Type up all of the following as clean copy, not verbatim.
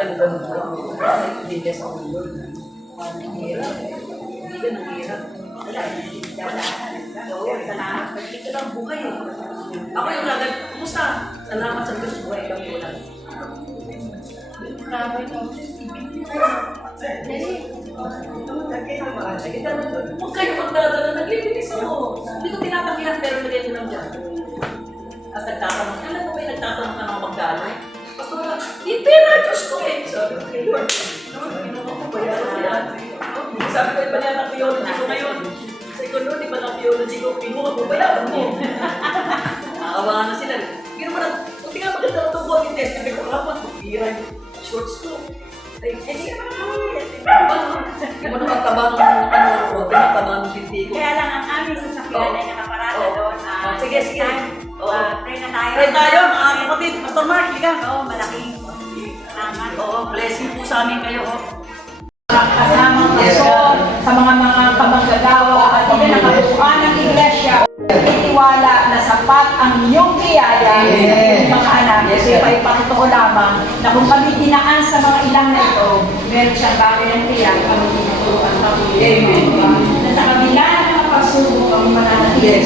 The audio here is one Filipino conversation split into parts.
ganun ko. Hindi ka sa ulo. Ang hirap. Hindi ka nang hirap. Wala, hindi ka salamat. Hindi ka lang buhay. Ako yung agad, kumusta? Salamat sa Diyos, buhay kang ulan. Grabe ka. Huwag kayo magdadala, naglilinis ako. Hindi ko tinatabihan, pero nagay ko lang dyan. At nagtatanong, alam mo ba yung nagtatanong ka ng magkano? Basta wala, hindi pera, Diyos ko eh. Sabi ko, kay Lord, kinuha ko bayaran sila. Sabi ko, iba niya ang theology ko ngayon. Sabi ko, Lord, iba ang theology ko, kinuha ko bayaran mo. Nakawa na sila. Pero mo na, kung di nga maganda ito po, yung test, sabi ko, rapat, bira yung shorts ko. Ay, hindi ka naman. Hindi mo naman tabang ano, tabang ng binti ko. Kaya lang ang aming sasakyan ay nakaparada doon. Sige, sige. Pray na tayo. Pray tayo, mga kapatid. Pastor Mark, liga. Oo, malaking salamat. Oo, blessing po sa amin kayo. Kasamang pastor, sa mga kamanggagawa at pinakabuuan ng iglesia, itiwala na sapat ang iyong biyaya sa mga anak. Ipakita ko lamang na kung kami dinaan sa mga ilang na ito, meron siyang bagay ng tiyak kami tinuturuan kami. Amen. Na sa kabila ng mga pagsubok kami mananatili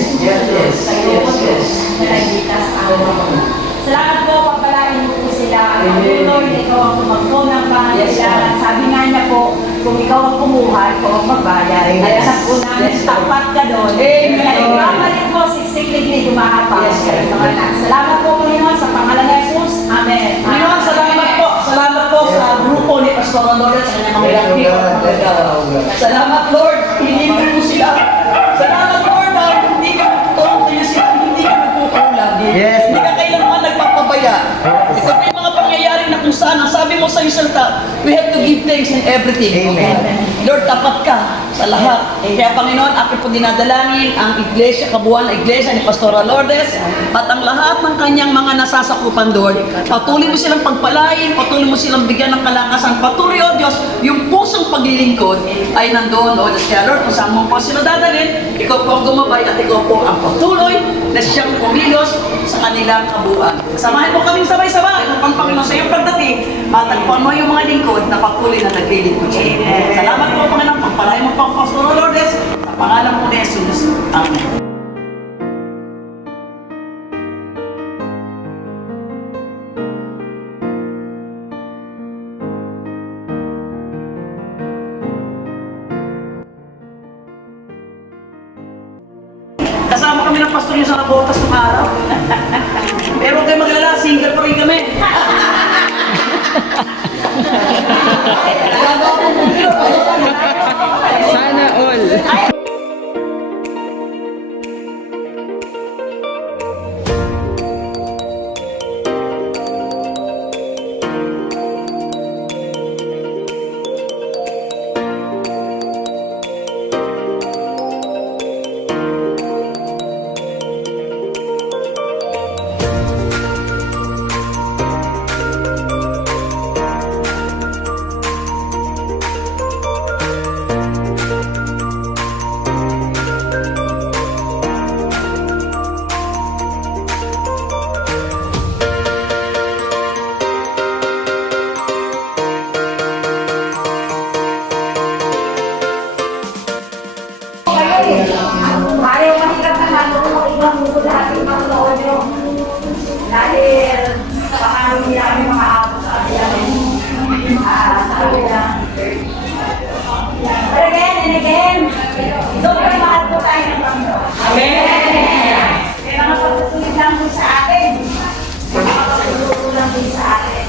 sa iyo na nagligtas sa amin. Salamat po, pagpalain mo po sila. Ang tuloy na ikaw ang kumagpo ng pangangailangan. Sabi nga niya po, kung ikaw ang kumuha, ikaw ang magbayad. Kaya anak po namin, tapat ka doon. Kaya ipapalik po, siksik-ligli, dumahapas. Salamat po, Panginoon, sa pangalan ng Jesus. Amen. Panginoon, salamat po. Salamat po sa grupo ni Pastor Lord at sa kanyang mga lakip at mga gagawa. Salamat, Lord. Pinili mo sila. Salamat, Lord, dahil hindi ka magtutulong sa'yo sila, hindi ka nagkukulang. Hindi ka kailangan nagpapabaya. Ito po yung mga pangyayari na kung saan, ang sabi mo sa iyong salita, we have to give thanks in everything. Lord, tapat ka sa lahat. Kaya Panginoon, akin po dinadalangin ang iglesia, kabuuan na iglesia ni Pastora Lourdes at ang lahat ng kanyang mga nasasakupan, Lord. Patuloy mo silang pagpalain, patuloy mo silang bigyan ng kalakasan. Patuloy, O Diyos, yung pusong paglilingkod ay nandoon, Lord. Kaya Lord, kung saan mo po sila dadalhin, ikaw po ang gumabay at ikaw po ang patuloy na siyang kumilos sa kanilang kabuuan. Samahin mo kaming sabay-sabay upang Panginoon sa iyong pagdating, matagpuan mo yung mga lingkod na patuloy na naglilingkod sa iyo. Salamat po, Panginoon, pagpalain mo po ang Pastor Lourdes sa pangalan po ni Jesus. Amen. Kasama kami ng pastor yung sa nabotas ng araw. Pero huwag kayo maglala, single pa rin kami. Sana all. Ayaw mahirap na lalo kung ibang mundo lahat yung mga noon nyo. Dahil paano niya kami makaabot sa kanila. But again and again, sobrang mahal po tayo ng Panginoon. Amen! May mga pagtutuloy lang po sa atin. May mga pagtutuloy lang po sa atin.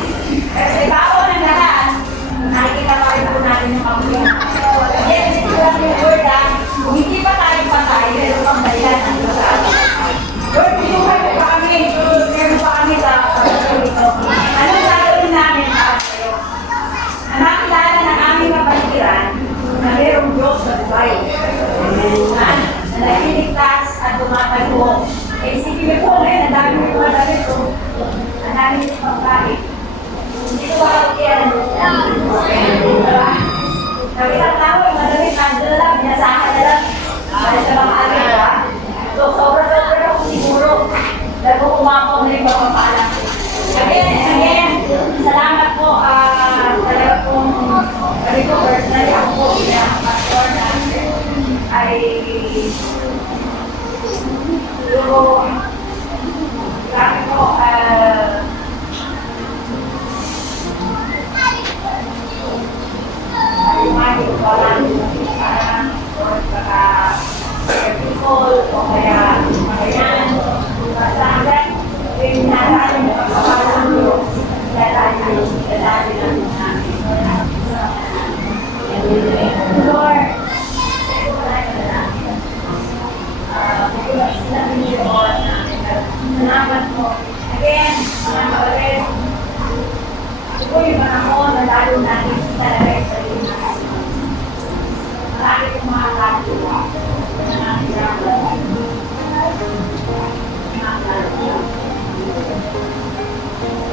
Pero sa ibabaw ng lahat, nakikita pa rin po natin yung Panginoon. Yes, ito lang yung word kung hindi pa tayo patay, meron pang dahilan ang Diyos sa atin. Lord, binuhay po pa kami. Meron pa kami sa pagkakulit ito. Anong gagawin namin para sa iyo? Na nakilala ng aming kapatiran na mayroong Diyos sa buhay. Na nakiligtas at tumatagpo. Eh, sige mo po ngayon, ang dami mo mga damit ko. Ang dami mo pagkain. Hindi ko ba kaya diba? Sabi ng tao, yung madamit, nandun lang, binasahan na lang. Para sa mga alita. So, sobrang ako siguro. Dahil kung umakaw na yung mga paalam. Again, salamat po, Sabi ko, personally, ako po, bilang pastor na ay siguro, sabi ko, ay ko lang parang or baka people o kaya yan. Basta hanggang yung nalalim mo pagkawalan mo, nalalim lang namin. Lord, salamat po. Again, mga kapatid, ito yung panahon na lalo natin talaga yung sarili natin. Marami kong mga katuwa na nakilala.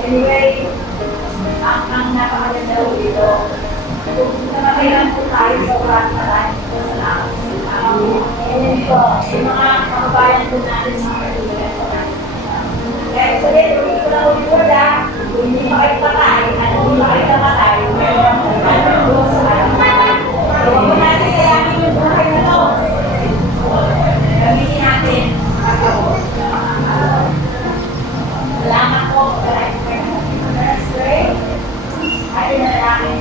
Anyway, ang napakaganda ko dito, kung namatayan po tayo sa oras na tayo po sa lahat. Yung mga kababayan po natin mga kaibigan po natin. Kaya sabihin, kung ito lang ulit wala, kung hindi makipatay, at hindi makipatay, meron ang Diyos sa alam. So, huwag po natin sayangin yung buhay na to. Gamitin natin ang gawin. Salamat po. Let's pray. Ay, nanalangin.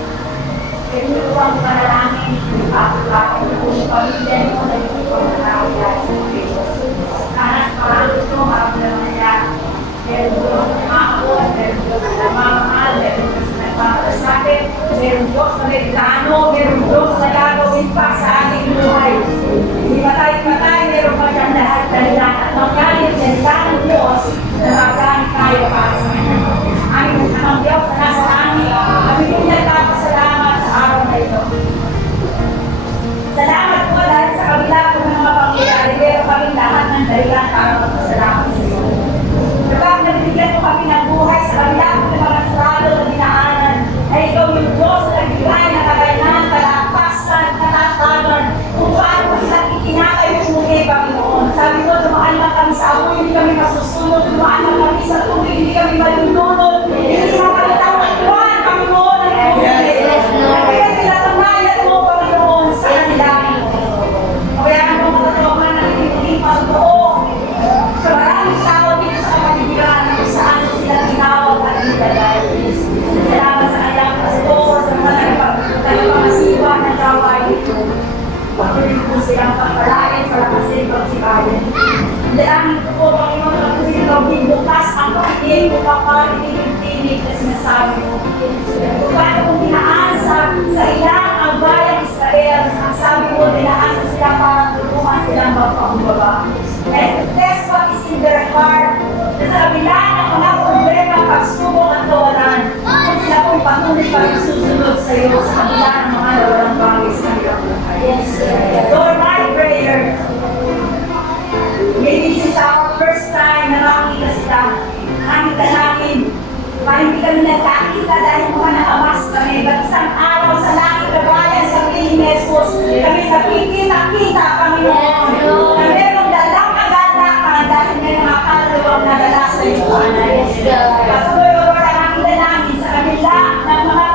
Pinutuwang panalangin, ipapagpapag yung pamilya mo na hindi ko nangyayari sa Diyos. Kanas parang ito, maramdaman niya. Meron Diyos na makakot, meron Diyos na mamahal, meron Diyos na nagpapalasakit, meron Diyos na may plano, meron Diyos na gagawin pa sa ating buhay. Hindi patay-patay, meron pa siyang lahat na lahat. At magkalit ng plano Diyos na magamit tayo para sa Kanya. Aming Amang Diyos na nasa amin, kami po nagpapasalamat sa araw na ito. Salamat po dahil sa kabila po ng mga pangyayari, pero kami lahat ng dahilan para magpasalamat sa iyo. Kapag nabigyan po kami ng buhay sa kabila po ng mga strado na dinaanan, ay ikaw yung Diyos na nagbigay na kagaynahan, kalakasan, katatagan, kung paano po silang itinakay yung muli, Panginoon. Sabi ko, dumaan lang kami sa apoy, hindi kami masusunod, dumaan lang kami sa tubig, hindi kami malulunod, hindi sa kalitawatuan, Panginoon, ang tubig. Kaya tinatamayan mo, Panginoon, sa kanila. Kaya ang mga katawagan na hindi pagtoo sa maraming tao dito sa kapaligiran kung saan sila tinawag at nilagay. Salamat sa kanyang pastor, sa mga nagpapasiwa ng gaway dito. Patuloy po silang pagpalain sa lakasin pagsibayan. Dalangin ko po, Panginoon, na po silang bukas ang pakinig o kapalitig na sinasabi mo. Kung paano kung dinaan sa ilang ang bayang Israel, ang sabi mo, dinaan sa sila para tulungan silang magpakumbaba. And test what is in their heart, na sa kabila ng mga problema, pagsubok at kawalan, kung sila pong patuloy pa rin susunod sa iyo sa kabila ng mga nawalang bagay sa kanilang buhay. Lord, my prayer, maybe this is our first time na makikita sila, nakita namin, parang hindi kami nagkakita dahil mga nakamas kami, ba't isang araw sa langit na bayan sa piling ni Jesus, kami nakikita-kita, Panginoon, na merong dalang kagalakan dahil may mga kaluluwang nadala sa iyo, Anak. Patuloy, Lord, ang aking dalangin sa kanila ng mga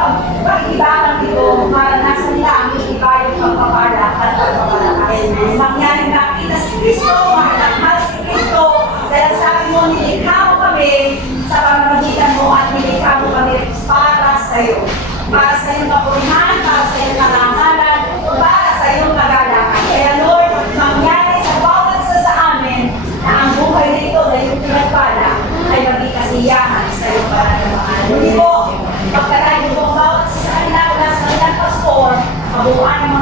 pag-ibang ito para nasa nila ang ibayang pagpapala at pagpapalakas. Mangyaring nakita si Kristo, mahal si Kristo, dahil sabi mo, nilikha mo kami sa pamamagitan mo at nilikha mo kami para sa iyo. Para sa iyong kapurihan, para sa iyong karangalan, para sa iyong kagalakan. Kaya Lord, mangyari sa bawat isa sa amin na ang buhay na ito na iyong pinagpala ay maging kasiyahan sa iyong pananamaan. Hindi po, pagkakain mo ang bawat isa sa kanila mula sa kanilang pastor, kabuuan ng